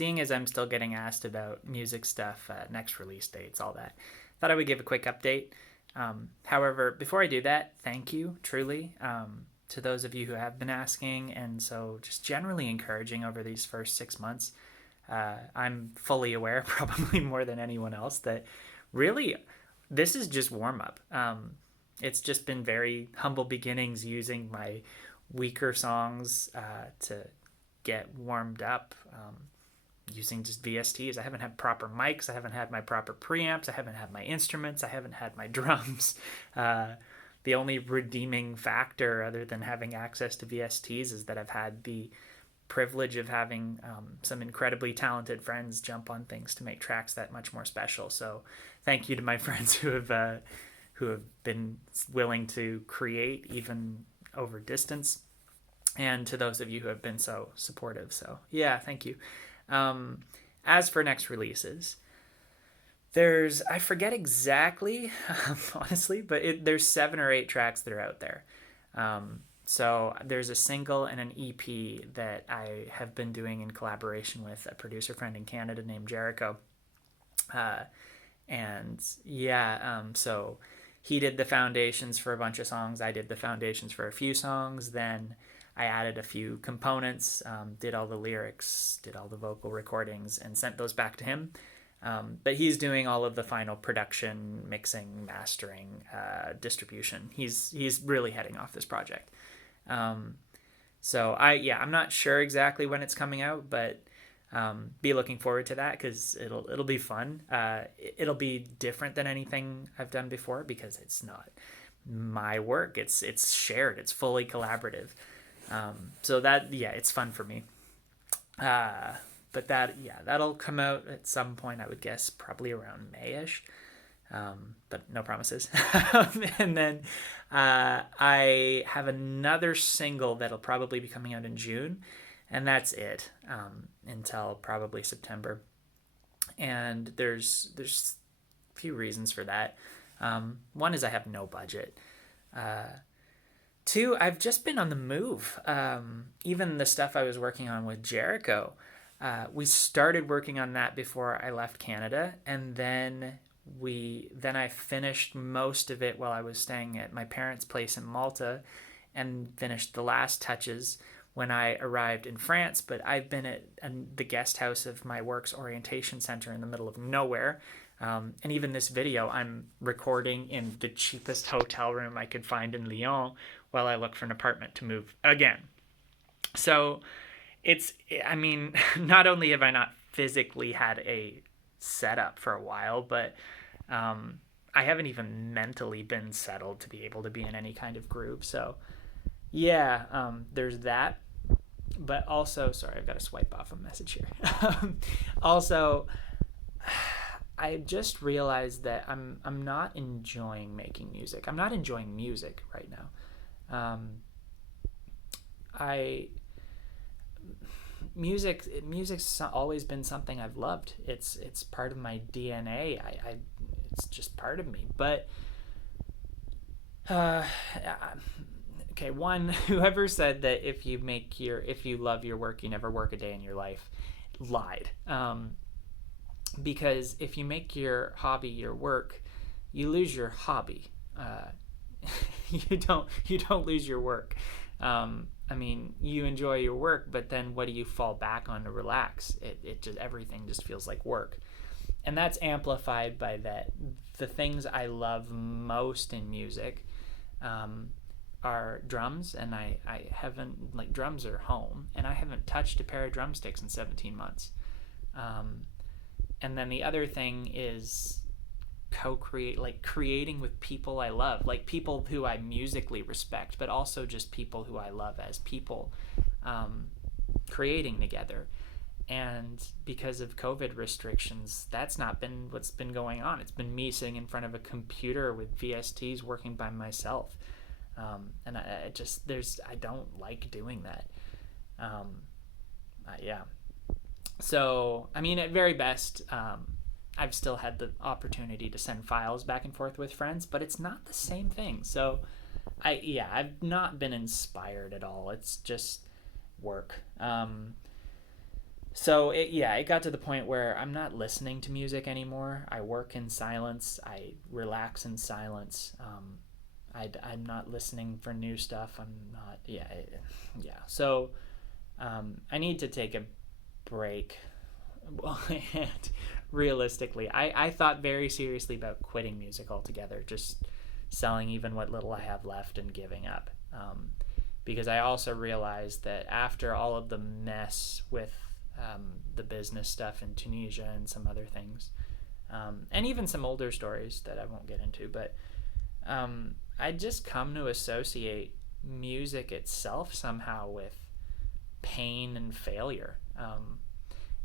seeing as I'm still getting asked about music stuff, next release dates, all that, thought I would give a quick update. However, before I do that, thank you truly to those of you who have been asking, and so just generally encouraging over these first 6 months. I'm fully aware, probably more than anyone else, that really this is just warm up. It's just been very humble beginnings using my weaker songs to get warmed up. Using just VSTs. I haven't had proper mics. I haven't had my proper preamps. I haven't had my instruments. I haven't had my drums. The only redeeming factor, other than having access to VSTs, is that I've had the privilege of having some incredibly talented friends jump on things to make tracks that much more special. So, thank you to my friends who have been willing to create even over distance, and to those of you who have been so supportive. So, yeah, thank you. As for next releases, I forget exactly, honestly, but there's 7 or 8 tracks that are out there. So there's a single and an EP that I have been doing in collaboration with a producer friend in Canada named Jericho. And yeah, so he did the foundations for a bunch of songs. I did the foundations for a few songs. Then I added a few components, did all the lyrics, did all the vocal recordings, and sent those back to him. But he's doing all of the final production, mixing, mastering, distribution. He's really heading off this project. So I'm not sure exactly when it's coming out, but be looking forward to that because it'll be fun. It'll be different than anything I've done before because it's not my work. It's shared. It's fully collaborative. So it's fun for me. But that'll come out at some point, I would guess, probably around May-ish. But no promises. And then I have another single that'll probably be coming out in June, and that's it until probably September. And there's a few reasons for that. One is I have no budget. 2, I've just been on the move. Even the stuff I was working on with Jericho, we started working on that before I left Canada, and then I finished most of it while I was staying at my parents' place in Malta, and finished the last touches when I arrived in France. But I've been at the guest house of my work's orientation center in the middle of nowhere. And even this video, I'm recording in the cheapest hotel room I could find in Lyon while I look for an apartment to move again. So not only have I not physically had a setup for a while, but I haven't even mentally been settled to be able to be in any kind of groove. So yeah, there's that. But also, sorry, I've got to swipe off a message here. Also, I just realized that I'm not enjoying making music. I'm not enjoying music right now. Music's always been something I've loved. It's part of my DNA. It's just part of me. But okay, one, whoever said that if you love your work, you never work a day in your life, lied. Because if you make your hobby your work, you lose your hobby. You don't lose your work. You enjoy your work, but then what do you fall back on to relax? It just, everything just feels like work. And that's amplified by that. The things I love most in music are drums, and I haven't, drums are home, and I haven't touched a pair of drumsticks in 17 months. And then the other thing is creating with people I love, people who I musically respect, but also just people who I love as people, creating together. And because of COVID restrictions, that's not been what's been going on. It's been me sitting in front of a computer with VSTs working by myself. And I don't like doing that. Yeah. So, at very best, I've still had the opportunity to send files back and forth with friends, but it's not the same thing. So, I've not been inspired at all. It's just work. So it got to the point where I'm not listening to music anymore. I work in silence. I relax in silence. I'm not listening for new stuff. I'm not. Yeah. So I need to take a break. Well, and realistically, I thought very seriously about quitting music altogether, just selling even what little I have left and giving up. Because I also realized that after all of the mess with the business stuff in Tunisia and some other things, and even some older stories that I won't get into, but I just come to associate music itself somehow with pain and failure.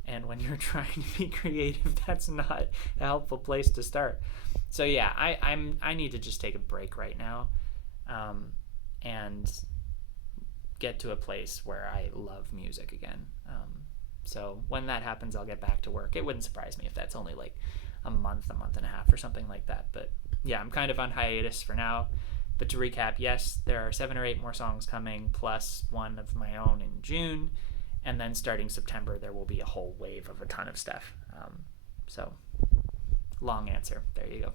And when you're trying to be creative, that's not a helpful place to start. So yeah, I need to just take a break right now, and get to a place where I love music again. So when that happens, I'll get back to work. It wouldn't surprise me if that's only like a month and a half, or something like that. But yeah, I'm kind of on hiatus for now. But to recap, yes, there are 7 or 8 more songs coming, plus one of my own in June. And then starting September, there will be a whole wave of a ton of stuff. So, long answer. There you go.